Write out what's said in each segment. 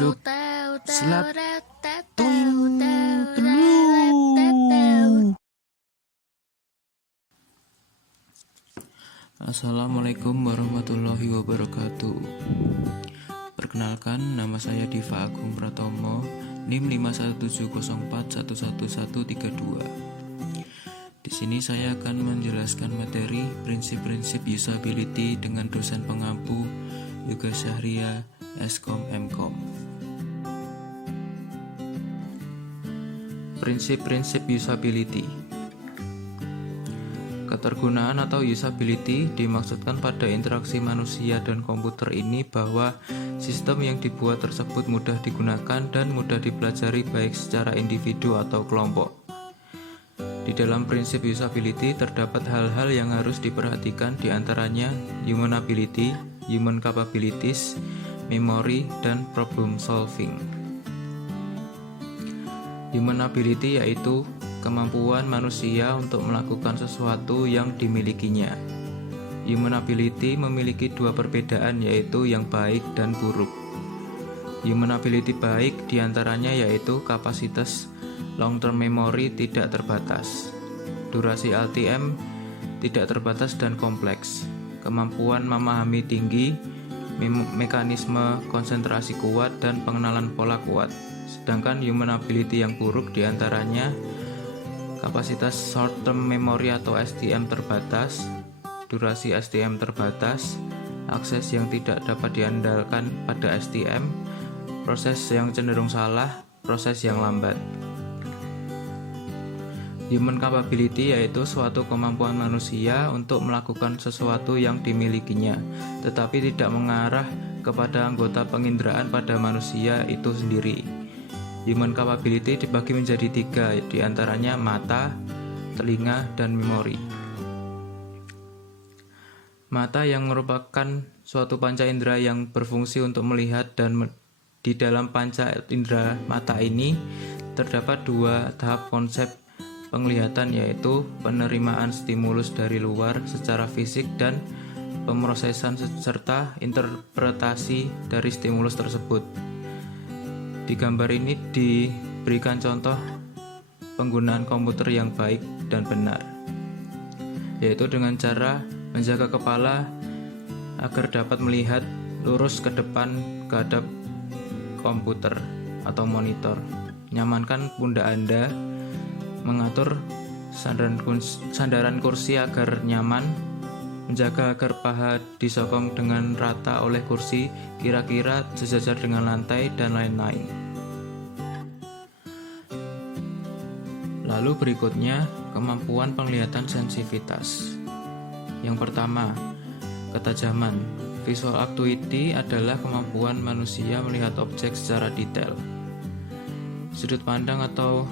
Slup, slap, tuing, telu. Assalamualaikum warahmatullahi wabarakatuh. Perkenalkan, nama saya Diva Agung Pratomo, NIM 51704111132. Di sini saya akan menjelaskan materi prinsip-prinsip usability dengan dosen pengampu Yoga Syahria, Eskom Mkom. Prinsip-prinsip usability. Ketergunaan atau usability dimaksudkan pada interaksi manusia dan komputer ini bahwa sistem yang dibuat tersebut mudah digunakan dan mudah dipelajari baik secara individu atau kelompok. Di dalam prinsip usability terdapat hal-hal yang harus diperhatikan, diantaranya human ability, human capabilities, memory, dan problem solving. Human ability yaitu kemampuan manusia untuk melakukan sesuatu yang dimilikinya. Human ability memiliki dua perbedaan, yaitu yang baik dan buruk. Human ability baik diantaranya yaitu kapasitas long-term memory tidak terbatas, durasi LTM tidak terbatas dan kompleks, kemampuan memahami tinggi, mekanisme konsentrasi kuat, dan pengenalan pola kuat. Sedangkan human ability yang buruk diantaranya kapasitas short term memory atau STM terbatas, durasi STM terbatas, akses yang tidak dapat diandalkan pada STM, proses yang cenderung salah, proses yang lambat. Human capability yaitu suatu kemampuan manusia untuk melakukan sesuatu yang dimilikinya, tetapi tidak mengarah kepada anggota penginderaan pada manusia itu sendiri. Human capability dibagi menjadi tiga, diantaranya mata, telinga, dan memori. Mata yang merupakan suatu panca indera yang berfungsi untuk melihat, dan di dalam panca indera mata ini terdapat dua tahap konsep penglihatan, yaitu penerimaan stimulus dari luar secara fisik dan pemrosesan serta interpretasi dari stimulus tersebut. Di gambar ini diberikan contoh penggunaan komputer yang baik dan benar, yaitu dengan cara menjaga kepala agar dapat melihat lurus ke depan menghadap komputer atau monitor. Nyamankan pundak Anda, mengatur sandaran kursi agar nyaman, menjaga agar paha disokong dengan rata oleh kursi, kira-kira sejajar dengan lantai, dan lain-lain. Lalu berikutnya, kemampuan penglihatan sensitivitas. Yang pertama, ketajaman. Visual acuity adalah kemampuan manusia melihat objek secara detail. Sudut pandang atau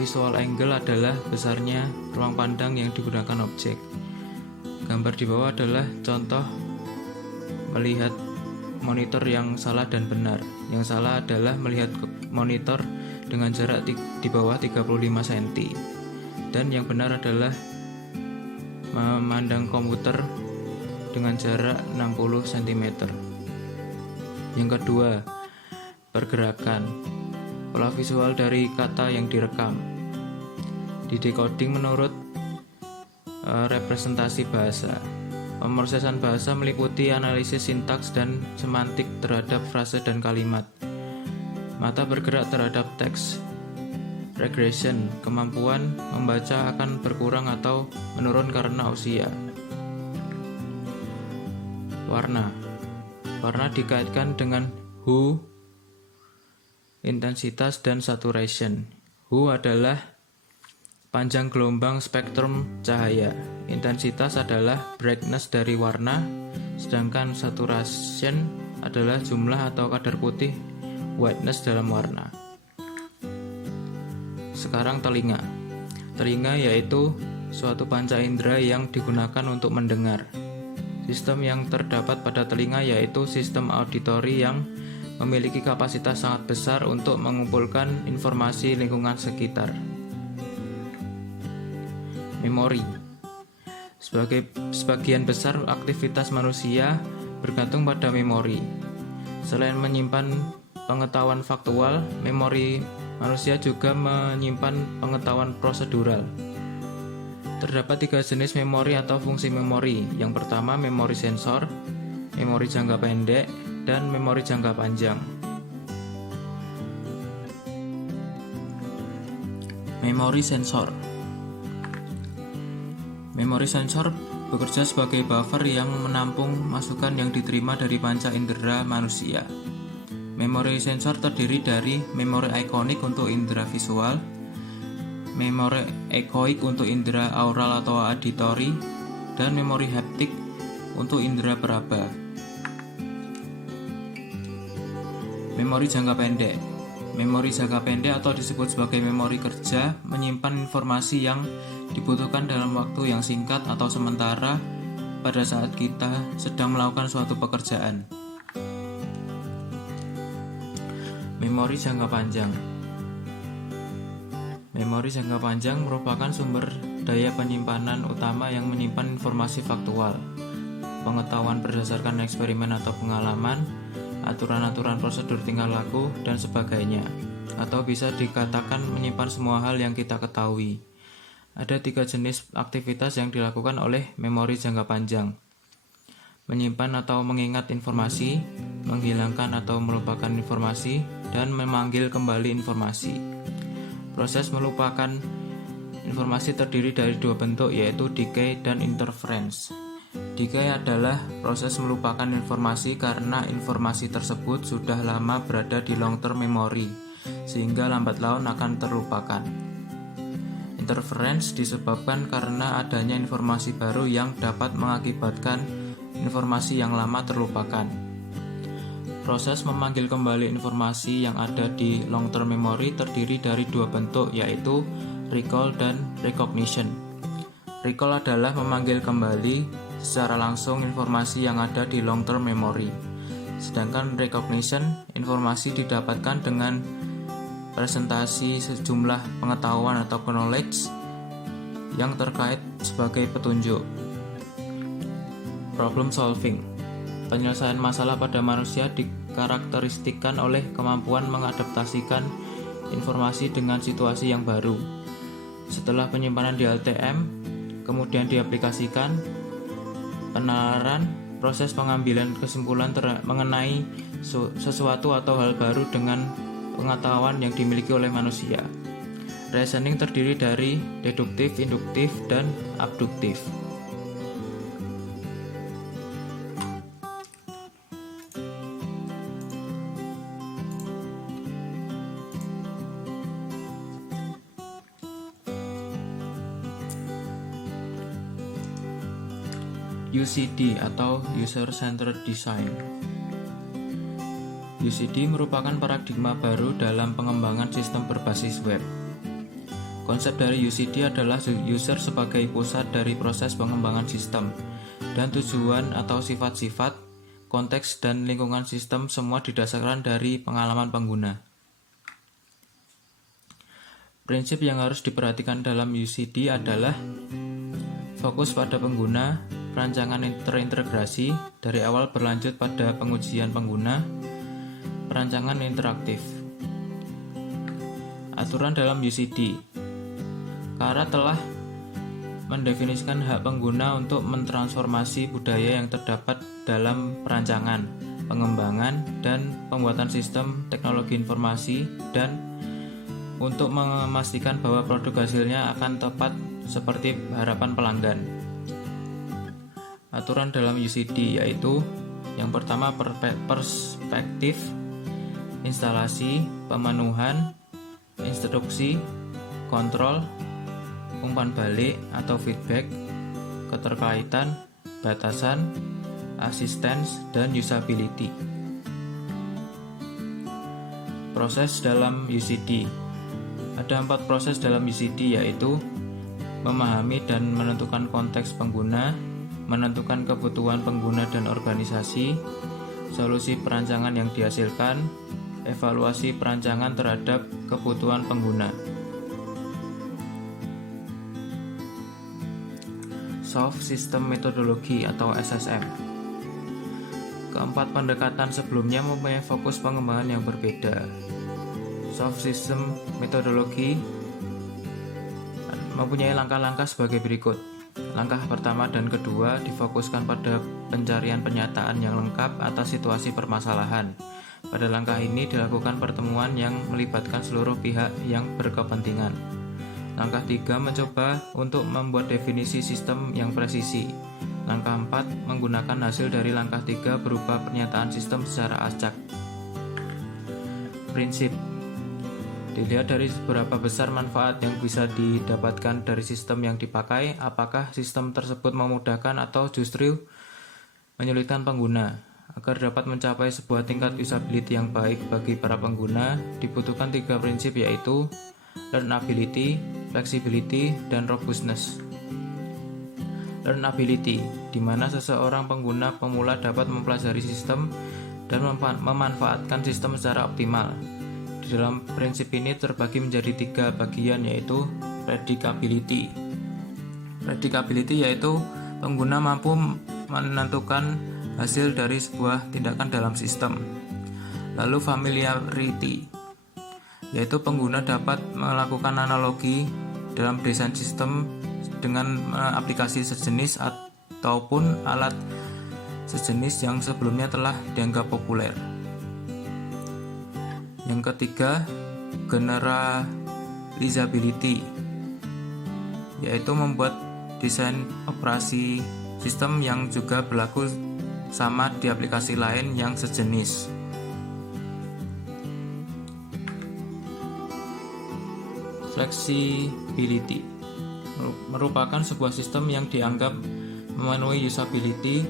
visual angle adalah besarnya ruang pandang yang digunakan objek. Gambar di bawah adalah contoh melihat monitor yang salah dan benar. Yang salah adalah melihat monitor dengan jarak di bawah 35 cm, dan yang benar adalah memandang komputer dengan jarak 60 cm. Yang kedua, pergerakan. Pola visual dari kata yang direkam. Didecoding menurut representasi bahasa. Pemrosesan bahasa meliputi analisis sintaks dan semantik terhadap frase dan kalimat. Mata bergerak terhadap teks. Regression, kemampuan membaca akan berkurang atau menurun karena usia. Warna. Warna dikaitkan dengan hue, intensitas, dan saturation. Hue adalah panjang gelombang spektrum cahaya. Intensitas adalah brightness dari warna, sedangkan saturation adalah jumlah atau kadar putih whiteness dalam warna. Sekarang telinga. Telinga yaitu suatu panca indera yang digunakan untuk mendengar. Sistem yang terdapat pada telinga yaitu sistem auditori yang memiliki kapasitas sangat besar untuk mengumpulkan informasi lingkungan sekitar. Memori. Sebagian besar aktivitas manusia bergantung pada memori. Selain menyimpan pengetahuan faktual, memori manusia juga menyimpan pengetahuan prosedural. Terdapat 3 jenis memori atau fungsi memori. Yang pertama, memori sensor, memori jangka pendek, dan memori jangka panjang. Memori sensor. Memori sensor bekerja sebagai buffer yang menampung masukan yang diterima dari panca indera manusia. Memori sensor terdiri dari memori ikonik untuk indera visual, memori ekoik untuk indera aural atau auditory, dan memori haptik untuk indera peraba. Memori jangka pendek. Memori jangka pendek atau disebut sebagai memori kerja menyimpan informasi yang dibutuhkan dalam waktu yang singkat atau sementara pada saat kita sedang melakukan suatu pekerjaan. Memori jangka panjang. Memori jangka panjang merupakan sumber daya penyimpanan utama yang menyimpan informasi faktual, pengetahuan berdasarkan eksperimen atau pengalaman, aturan-aturan prosedur tingkah laku, dan sebagainya, atau bisa dikatakan menyimpan semua hal yang kita ketahui. Ada 3 jenis aktivitas yang dilakukan oleh memori jangka panjang: menyimpan atau mengingat informasi, menghilangkan atau melupakan informasi, dan memanggil kembali informasi. Proses melupakan informasi terdiri dari 2 bentuk, yaitu decay dan interference. Decay adalah proses melupakan informasi karena informasi tersebut sudah lama berada di long-term memory, sehingga lambat laun akan terlupakan. Interference disebabkan karena adanya informasi baru yang dapat mengakibatkan informasi yang lama terlupakan. Proses memanggil kembali informasi yang ada di long-term memory terdiri dari 2 bentuk, yaitu recall dan recognition. Recall adalah memanggil kembali secara langsung informasi yang ada di long-term memory. Sedangkan recognition, informasi didapatkan dengan presentasi sejumlah pengetahuan atau knowledge yang terkait sebagai petunjuk. Problem solving. Penyelesaian masalah pada manusia dikarakteristikkan oleh kemampuan mengadaptasikan informasi dengan situasi yang baru. Setelah penyimpanan di LTM, kemudian diaplikasikan, penalaran, proses pengambilan kesimpulan mengenai sesuatu atau hal baru dengan pengetahuan yang dimiliki oleh manusia. Reasoning terdiri dari deduktif, induktif, dan abduktif. UCD atau User Centered Design. UCD merupakan paradigma baru dalam pengembangan sistem berbasis web. Konsep dari UCD adalah user sebagai pusat dari proses pengembangan sistem, dan tujuan atau sifat-sifat, konteks, dan lingkungan sistem semua didasarkan dari pengalaman pengguna. Prinsip yang harus diperhatikan dalam UCD adalah fokus pada pengguna, perancangan terintegrasi dari awal berlanjut pada pengujian pengguna, perancangan interaktif. Aturan dalam UCD. Kara telah mendefinisikan hak pengguna untuk mentransformasi budaya yang terdapat dalam perancangan, pengembangan, dan pembuatan sistem teknologi informasi, dan untuk memastikan bahwa produk hasilnya akan tepat seperti harapan pelanggan. Aturan dalam UCD yaitu yang pertama perspektif, instalasi, pemenuhan, instruksi, kontrol, umpan balik atau feedback, keterkaitan, batasan, assistance, dan usability. Proses dalam UCD. Ada 4 proses dalam UCD, yaitu memahami dan menentukan konteks pengguna, menentukan kebutuhan pengguna dan organisasi, solusi perancangan yang dihasilkan, evaluasi perancangan terhadap kebutuhan pengguna. Soft System Methodology atau SSM. Keempat pendekatan sebelumnya mempunyai fokus pengembangan yang berbeda. Soft System Methodology mempunyai langkah-langkah sebagai berikut. Langkah pertama dan kedua difokuskan pada pencarian penyataan yang lengkap atas situasi permasalahan. Pada langkah ini dilakukan pertemuan yang melibatkan seluruh pihak yang berkepentingan. Langkah 3 mencoba untuk membuat definisi sistem yang presisi. Langkah 4 menggunakan hasil dari langkah 3 berupa pernyataan sistem secara acak. Prinsip dilihat dari seberapa besar manfaat yang bisa didapatkan dari sistem yang dipakai, apakah sistem tersebut memudahkan atau justru menyulitkan pengguna. Agar dapat mencapai sebuah tingkat usability yang baik bagi para pengguna, dibutuhkan 3 prinsip yaitu learnability, flexibility, dan robustness. Learnability, di mana seseorang pengguna pemula dapat mempelajari sistem dan memanfaatkan sistem secara optimal. Di dalam prinsip ini terbagi menjadi 3 bagian yaitu predictability. Predictability yaitu pengguna mampu menentukan hasil dari sebuah tindakan dalam sistem. Lalu familiarity, yaitu pengguna dapat melakukan analogi dalam desain sistem dengan aplikasi sejenis ataupun alat sejenis yang sebelumnya telah dianggap populer. Yang ketiga, generalizability, yaitu membuat desain operasi sistem yang juga berlaku sama di aplikasi lain yang sejenis. Flexibility merupakan sebuah sistem yang dianggap memenuhi usability,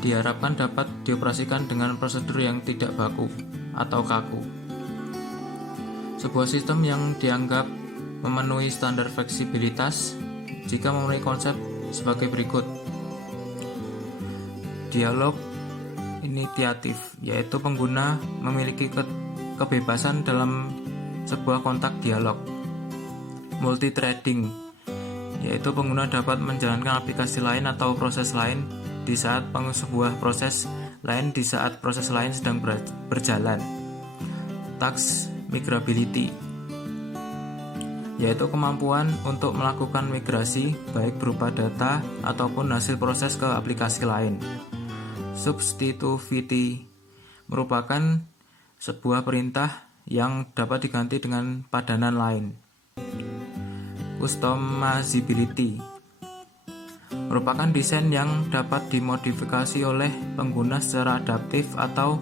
diharapkan dapat dioperasikan dengan prosedur yang tidak baku atau kaku. Sebuah sistem yang dianggap memenuhi standar fleksibilitas jika memenuhi konsep sebagai berikut. Dialog initiatif, yaitu pengguna memiliki kebebasan dalam sebuah kontak dialog. Multithreading, yaitu pengguna dapat menjalankan aplikasi lain atau proses lain di saat sebuah proses lain di saat proses lain sedang berjalan. Task migrability, yaitu kemampuan untuk melakukan migrasi baik berupa data ataupun hasil proses ke aplikasi lain. Substitutivity merupakan sebuah perintah yang dapat diganti dengan padanan lain. Customizability merupakan desain yang dapat dimodifikasi oleh pengguna secara adaptif atau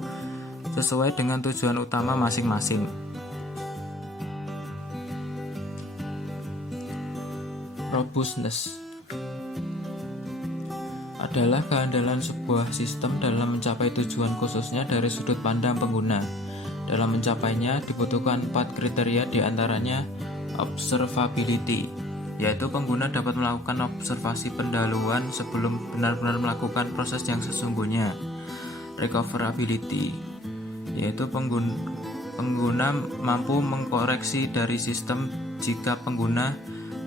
sesuai dengan tujuan utama masing-masing. Robustness adalah keandalan sebuah sistem dalam mencapai tujuan khususnya dari sudut pandang pengguna. Dalam mencapainya dibutuhkan 4 kriteria, diantaranya observability, yaitu pengguna dapat melakukan observasi pendahuluan sebelum benar-benar melakukan proses yang sesungguhnya. Recoverability, yaitu pengguna mampu mengkoreksi dari sistem jika pengguna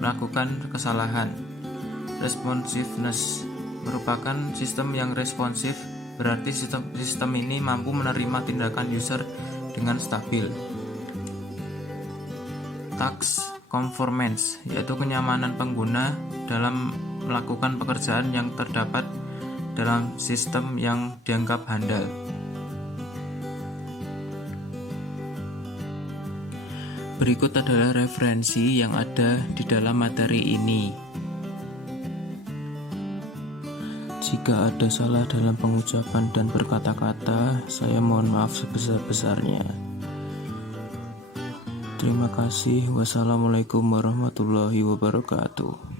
melakukan kesalahan. Responsiveness merupakan sistem yang responsif, berarti sistem ini mampu menerima tindakan user dengan stabil. Task conformance, yaitu kenyamanan pengguna dalam melakukan pekerjaan yang terdapat dalam sistem yang dianggap handal. Berikut adalah referensi yang ada di dalam materi ini. Jika ada salah dalam pengucapan dan berkata-kata, saya mohon maaf sebesar-besarnya. Terima kasih. Wassalamualaikum warahmatullahi wabarakatuh.